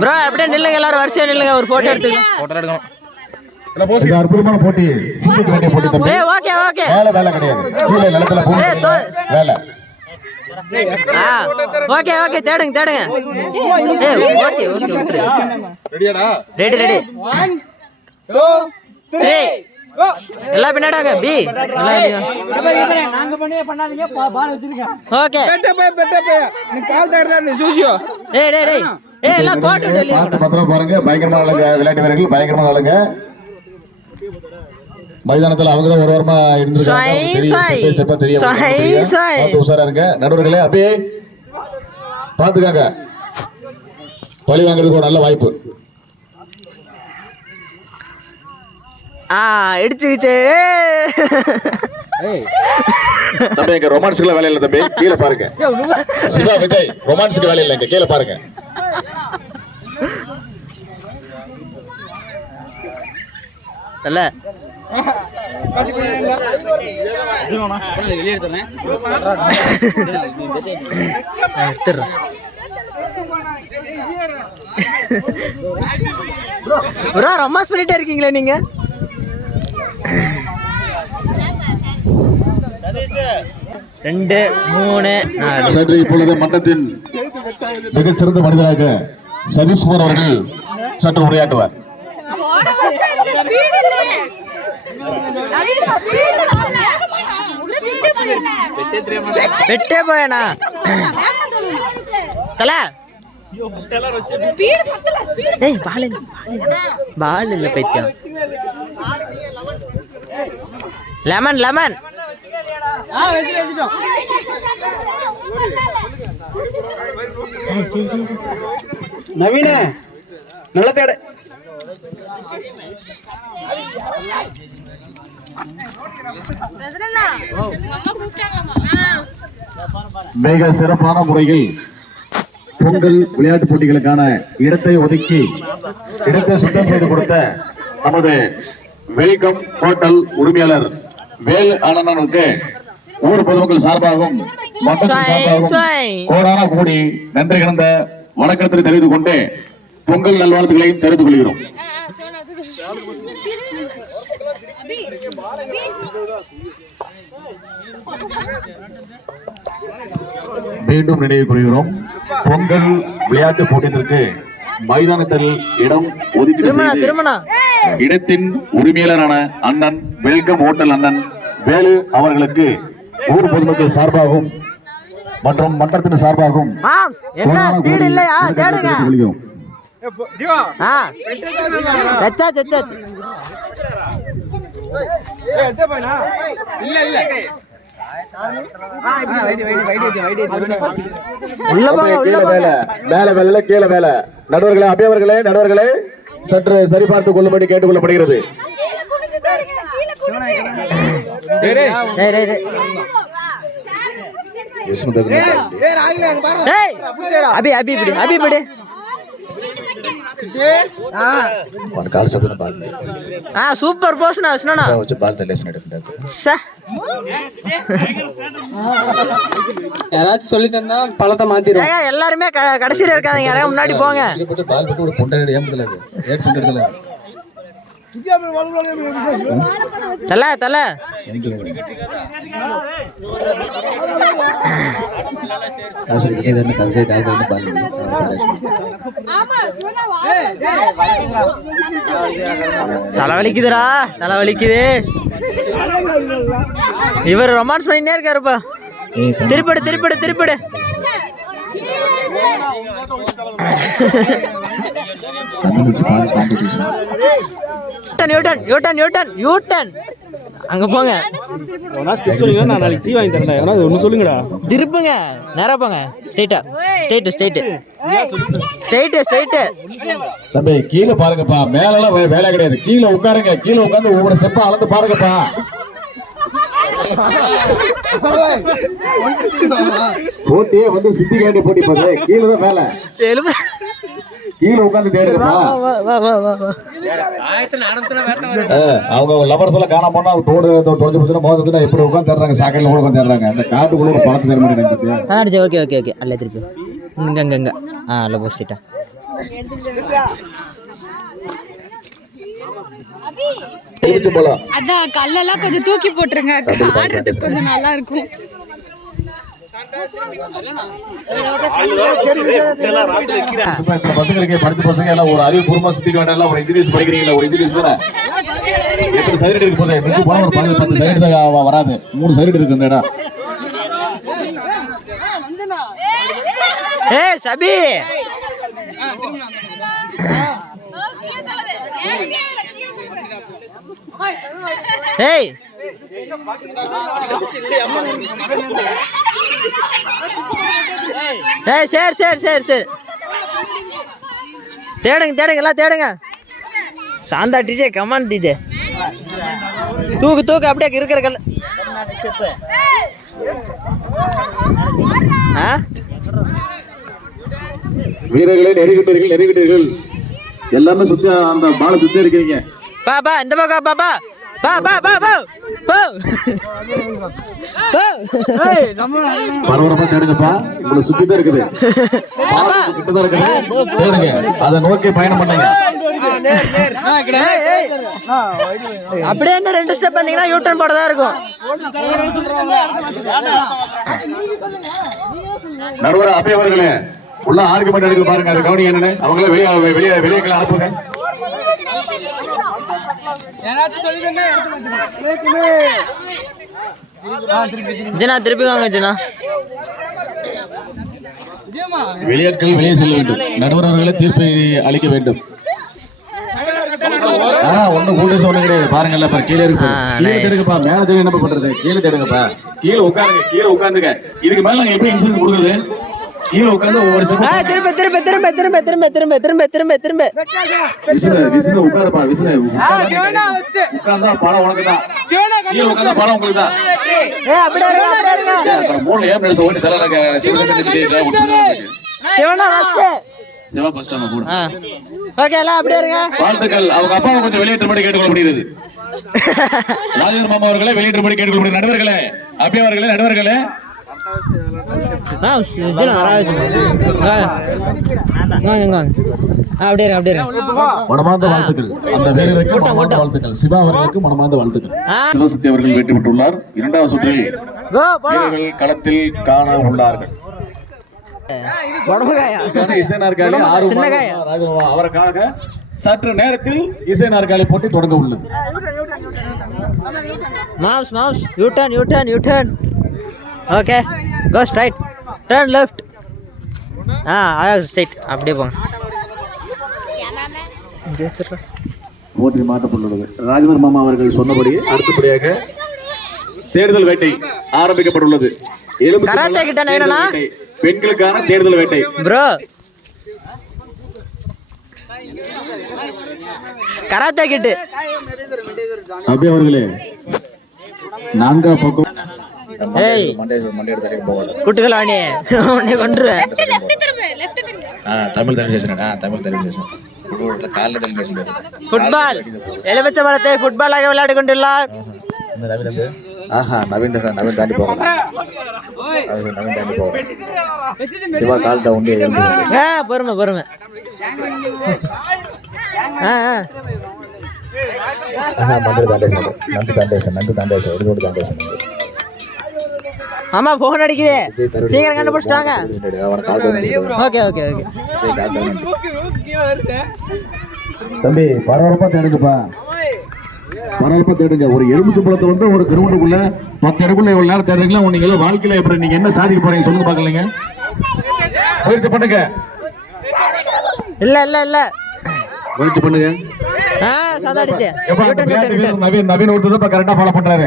Bro அப்படியே நில்லுங்க எல்லாரும் வரிசையா நில்லுங்க ஒரு போட்டோ எடுத்துக்கலாம் போட்டோ எடுக்கணும். அற்புதமான போட்டி. சிந்திக்க வேண்டிய போட்டி தம்பி. ஏய் ஓகே ஓகே வேலை வேலை கிடையாது. கீழே நிலத்துல வேலை. ஓகே ஓகே தேடுங்க தேடுங்க. ஏய் ஓகே ஓகே விட்டுரு ரெடியாடா ரெடி ரெடி த்ரீ எல்லாம் பின்னாடி வாங்க பி நாங்க பண்ணி பண்ணாதீங்க பா- பால் வச்சிருக்க ஓகே பெட்ட பே பெட்ட பே நீ கால் தடுறா நீ சூசியோ. டேய் டேய் டேய். பத்திரமா பாருங்க. பயங்கரமான ஆளுங்க விளையாட்டு வீரர்கள் பயங்கரமான ஆளுங்க மைதானத்துல அவங்க தான் ஒரு வாரமா இருந்திருக்காங்க. சாய், தெரியும், உஷாரா இருங்க. நடுவர்களே அப்படியே பாத்துக்காங்க பழி வாங்குறதுக்கு ஒரு நல்ல வாய்ப்பு. ஆ இடிச்சுக்கிச்சு தம்பி இங்க ரொமான்ஸ்க்குலாம் வேலை இல்ல தம்பி. கீழே பாருங்க. சிவா விஜய். ரொமான்ஸ்க்கு வேலை இல்ல இங்க. கீழே பாருங்க. இல்ல எடுத்துடுறேன் ப்ரோ ரொமான்ஸ் பண்ணிட்டே இருக்கீங்களே நீங்க? ரெண்டு மூணு நாலு. சற்று இப்பொழுது மன்றத்தின் மிகச்சிறந்த மனிதராக சதீஷ்குமார் அவர்கள் சற்று உரையாற்றுவார். வெட்டே போயனா தல. ஏய் பால். பால் இல்ல பைத்தியம் லெமன் லெமன். நவீன நல்ல தேட. மிக சிறப்பான முறையில் பொங்கல் விளையாட்டு போட்டிகளுக்கான இடத்தை ஒதுக்கி இடத்தை சுத்தம் செய்து கொடுத்த நமது வெல்கம் ஹோட்டல் உரிமையாளர் வேல் ஆனந்தனுக்கு ஊர் பொதுமக்கள் சார்பாகவும் மக்கள் சார்பாகவும். கோடான கோடி நன்றி கிடந்த வணக்கத்தை தெரிவித்துக் கொண்டு பொங்கல் நல்வாழ்த்துக்களையும் தெரிவித்துக் கொள்கிறோம் மீண்டும் நினைவு கூறுகிறோம். பொங்கல் விளையாட்டு போட்டியத்திற்கு மைதானத்தில் இடம் ஒதுக்கீடு செய்து இடத்தின் உரிமையாளரான அண்ணன் வெல்கம் ஹோட்டல் அண்ணன் வேலு அவர்களுக்கு ஊர் பொதுமக்கள் சார்பாகவும் மற்றும் மன்றத்தின் சார்பாகவும் இல்ல இல்ல. கீழே மேல மேல கீழே மேல நடுவர்களே அபியவர்களே நடுவர்களே சற்று சரிபார்த்துக் கொள்ளும்படி கேட்டுக்கொள்ளப்படுகிறது கொள்ளப்படுகிறது அபி அபி இப்படி அபி இப்படி கால் சத்தம் பால் ஆ சூப்பர் போஸ்னா விஷ்ணுனா வச்சு பால் தல்லேசன் எடுக்கிறாங்க ச. யாராச்சும் சொல்லி தந்தா பழத்தை மாத்திரும். எல்லாருமே க- கடைசியில இருக்காதீங்க. யாரையா முன்னாடி போங்க. பால் போட்டு தல தல. தலை வலிக்குதுடா தலை வலிக்குது. இவர் ரொமான்ஸ் பண்ணிட்டே இருக்காருப்பா. திருப்பிடு திருப்பிடு திருப்பிடு. U turn U turn U turn U turn அங்க போங்க. சொல்லுங்க நான் நாளைக்கு டீ வாங்கி தரேன்டா ஏன்னா ஒன்னு சொல்லுங்கடா திருப்புங்க. நேராக போங்க. ஸ்ட்ரைட்டா ஸ்ட்ரைட்டு ஸ்ட்ரைட்டு ஸ்ட்ரைட்டு ஸ்ட்ரைட்டு தம்பி கீழே பாருங்கப்பா. மேலெல்லாம் வேலை கிடையாது. கீழே உட்காருங்க. கீழே உட்காந்து ஒவ்வொரு ஸ்டெப்பா அளந்து பாருங்கப்பா. போட்டியே வந்து சித்தி கேண்டி போட்டி பாரு. கீழே தான் எழுப கீழே உட்கார்ந்து தேடுங்கப்பா வா வா வா வா வா ஆ, அவங்க லவர்ஸ் எல்லாம் காணாம போனா தோடு தொலைஞ்சு போச்சுன்னா மோதினா எப்படி உட்காந்து தேடுறாங்க? சாக்கடையில கூட உட்காந்து தேடுறாங்க. அந்த காட்டுக்குள்ள ஒரு பழத்தை தேட மாட்டேங்கிறாங்க ஆ சரி ஓகே ஓகே ஓகே. அல்ல திருப்பி. இங்க இங்க இங்க. ஆ அல்ல போ ஸ்ட்ரைட்டா. எலுமிச்சம்பழம் அதான் கல்லெல்லாம் கொஞ்சம் தூக்கி போட்டுருங்க. ஆடுறதுக்கு கொஞ்சம் நல்லா இருக்கும் பசங்களுக்கு படிச்ச பசங்க எல்லாம் ஒரு அறிவுபூர்வமா வேண்டாம். ஒரு இன்ஜினியர்ஸ் படிக்கிறீங்களா ஒரு இன்ஜினியர்ஸ் தானே? எத்தனை சைடு இருக்கு போதே மிஞ்சி போன ஒரு பதினஞ்சு பத்து சைடு தான் வராது. மூணு சைடு இருக்கு இந்த இடம். ஏய் சபி. ஏய். ஏய் சரி சரி சரி சரி. தேடுங்க தேடுங்க எல்லாம் தேடுங்க. சாந்தா டிஜே கமான் டிஜே தூக்கு தூக்கு அப்படியே இருக்கிற கல் வீரர்களே நெருங்கிட்டீர்கள் நெருங்கிட்டீர்கள் எல்லாமே சுத்தி அந்த பாலை சுத்தி இருக்கிறீங்க. பாபா இந்த பக்கம் பாபா பரபரப்பா தேடுங்கப்பா. உங்களை சுத்தி தான் இருக்குது. பாலம் கிட்ட தான் இருக்குது. தேடுங்க. அதை நோக்கி பயணம் பண்ணுங்க. அப்படியே இன்னும் ரெண்டு ஸ்டெப் வந்தீங்கன்னா யூ டர்ன் போட தான் இருக்கும். நடுவர் அப்பே அவர்களே உள்ள ஆர்குமெண்ட் எடுக்க பாருங்க. அது கவனிங்க என்னன்னு. அவங்கள வெளியே வெளியே வெளியே அனுப்புங்க. ஜினா திருப்பி வாங்க ஜினா. வெளியாட்கள் வெளியே செல்ல வேண்டும். நடுவர் அவர்களே தீர்ப்பை அளிக்க வேண்டும். ஆ, ஒண்ணும் கூட்டேஸ் ஒண்ணும் கிடையாது. பாருங்கல்ல கீழே இருக்கு கீழே. தேடுங்கப்பா. மேல தேடி என்ன பண்றது? கீழே தேடுங்கப்பா. கீழே உட்காருங்க கீழே உட்காந்துங்க இதுக்கு மேல நாங்க எப்படி இன்சூரன்ஸ் கொடுக்குறது? கீழே உட்காந்து ஒவ்வொரு செகண்ட் திரும்ப திரும்ப திரும்ப திரும்ப திரும்ப திரும்ப திரும்ப திரும்ப திரும்ப. விஷ்ணு விஷ்ணு உட்காருப்பா விஷ்ணு உட்கார்ந்தா பழம் உனக்கு தான் கீழே உட்கார்ந்தா பழம் உங்களுக்கு தான் ஏ அப்படியே இருங்க அப்படியே இருங்க. மூணு ஏன் நிமிஷம் ஓட்டி தரல சிவசங்கர் சிவனா ஃபர்ஸ்ட் சிவா ஃபர்ஸ்ட் நம்ம கூட ஆ. ஓகே எல்லாம் அப்படியே இருங்க. வாழ்த்துக்கள். அவங்க அப்பாவை கொஞ்சம் வெளியேற்றும்படி கேட்டுக்கொள்ளப்படுகிறது ராஜேந்திர மாமா அவர்களே வெளியேற்றும்படி கேட்டுக்கொள்ளப்படுகிறது நடுவர்களே அப்பி அவர்களே நடுவர்களே. ஆ வாங்க அப்படியே அப்படியே மனமார்ந்த வாழ்த்துக்கள். அந்த வீரருக்கு மனமார்ந்த வாழ்த்துக்கள். சிவா அவர்களுக்கு மனமார்ந்த வாழ்த்துக்கள். சிவசக்தி அவர்கள் வெற்றி பெற்றுள்ளார் இரண்டாவது சுற்றில் வீரர்கள் களத்தில் காண உள்ளார்கள். உடம்புகாயா இசை நாற்காலி ஆறு சின்ன காய். ராஜமாமா அவரை காணக சற்று நேரத்தில் இசை நாற்காலி போட்டி தொடங்க உள்ளது. Mouse mouse U turn U turn U turn okay go straight turn left ah அதான் ஸ்ட்ரைட் அப்படியே போங்க. இங்கே வச்சிடுறேன் போட்டி மாற்றப்பட்டுள்ளது. ராஜேந்திர மாமா அவர்கள் சொன்னபடி அடுத்தபடியாக தேடுதல் வேட்டை ஆரம்பிக்கப்பட்டுள்ளது. கராத்தே கிட்ட என்னன்னா? பெண்களுக்கான தேடுதல் வேட்டை. ப்ரோ கராத்தே கிட்டு. அபி அவர்களே நான்காம் பக்கம் ஏய். குட்டுகள் வாணி. விளையாடி கொண்டுள்ளார் ஆஹா பொறுமை பொறுமை. ஆ நந்தி தாண்டேஷன் நந்தி தாண்டேஷன் நந்தி தாண்டேஷன் ஒடுக்கோடு ஆமா ஃபோன் அடிக்குது. சீக்கிரம் கண்டுபிடிச்சிட்டாங்க. Okay okay okay. தம்பி பரபரப்பா தேடுங்கப்பா. பரபரப்பா தேடுங்க. ஒரு எலுமிச்சை பழத்தை வந்து ஒரு கிரவுண்டுக்குள்ள பத்து இடக்குள்ள இவ்வளவு நேரம் தேடுறீங்களா? நீங்க வாழ்க்கையில எப்படி நீங்க என்ன சாதிக்க போறீங்க சொல்லுங்க பாக்கலீங்க முயற்சி பண்ணுங்க. இல்ல இல்ல இல்ல. முயற்சி பண்ணுங்க. நவீன் நவீன் ஒருத்தர் கரெக்டா ஃபாலோ பண்றாரு.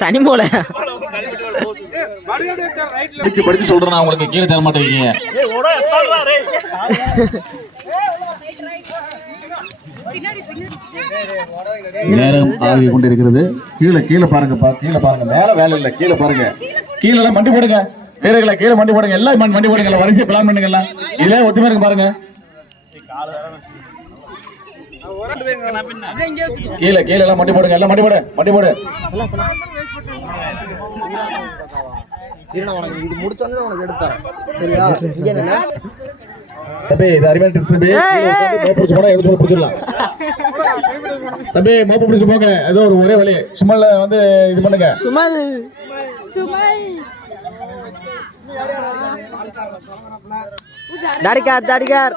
சனி மூளை படிச்சு படிச்சு சொல்றேன் நான் உங்களுக்கு கீழே தர மாட்டேங்க நேரம் ஆகி கொண்டிருக்கிறது. கீழே கீழே பாருங்கப்பா கீழே பாருங்க. மேல வேலை இல்லை கீழே பாருங்க. கீழே எல்லாம் மண்டி போடுங்க. வீரர்களை கீழே மண்டி போடுங்க. எல்லாம் மண்டி போடுங்க. எல்லாம் வரிசையை பிளான் பண்ணுங்க எல்லாம். இதுல ஒத்துமே இருக்கு பாருங்க. கீழே கீழே எல்லாம் மண்டி போடுங்க எல்லாம் மண்டி போடு மண்டி போடு. இரு நான் உனக்கு இது முடிச்சோன்னே உனக்கு எடுத்தேன் சரியா இங்கே நில்லு. தம்பி. இது அருமையான தம்பி மோப்பு பிடிச்சு போனா எடுத்து பிடிச்சிடலாம். தம்பி மோப்பு பிடிச்சிட்டு போங்க. ஏதோ ஒரு ஒரே வழி. சும்மால வந்து இது பண்ணுங்க. சுமல். தாடிக்கார் தாடிக்கார்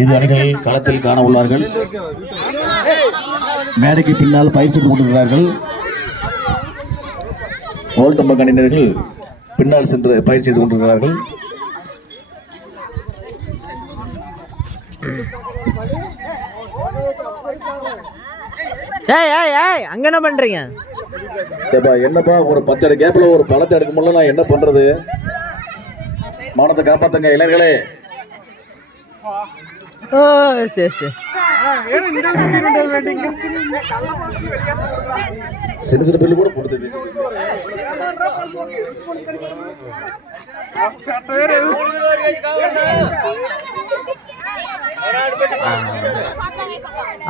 இரு அணிகள் களத்தில் காண உள்ளார்கள் மேடைக்கு பின்னால் பயிற்சி கொண்டிருக்கிறார்கள் ஓல்டம்ப கணினர்கள் பின்னால் சென்று பயிற்சி செய்து கொண்டிருக்கிறார்கள். ஏய் ஏய் ஏய் அங்க என்ன பண்றீங்க? ஏப்பா என்னப்பா ஒரு பத்து கேப்ல ஒரு பழத்தை எடுக்க முடியல நான் என்ன பண்றது? மானத்தை காப்பாத்துங்க இளைஞர்களே. ஓ சரி சரி சின்ன சின்ன பில்லு கூட கொடுத்தது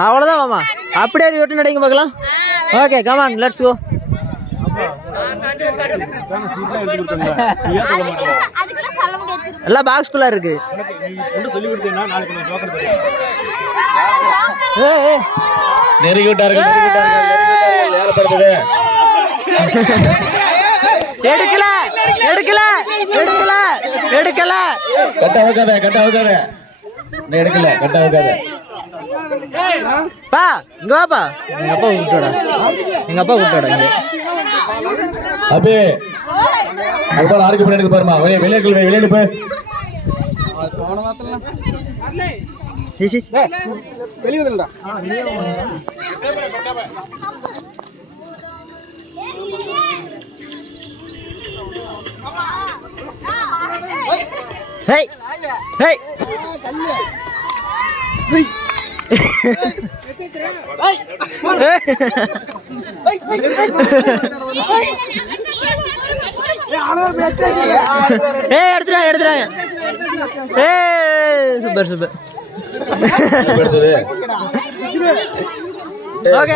அவ்வளோதான் மாமா. அப்படியே ரிட்டர்ன் அடிங்க பார்க்கலாம். ஓகே கமான் லெட்ஸ் கோ எல்லாம் பாக்ஸ்குள்ளே இருக்கு. ஏய், ஏய். நெருங்கி விட்டார்கள். எடுக்கல எடுக்கல எடுக்கல எடுக்கல. கட்ட வைக்காத கட்ட வைக்காத எடுக்கல கட்ட வைக்காத பா இங்க வாப்பா எங்க அப்பா விட்டுடா எங்க அப்பா விட்டுடா இங்க. அபி அது பாரு ஆருக்கு எடுக்க பாருமா வெளியே வெளியே வெளியே சி. வெளியே ஏய் எடுத்துறாங்க எடுத்துறாங்க ஏய் சூப்பர் சூப்பர். ஓகே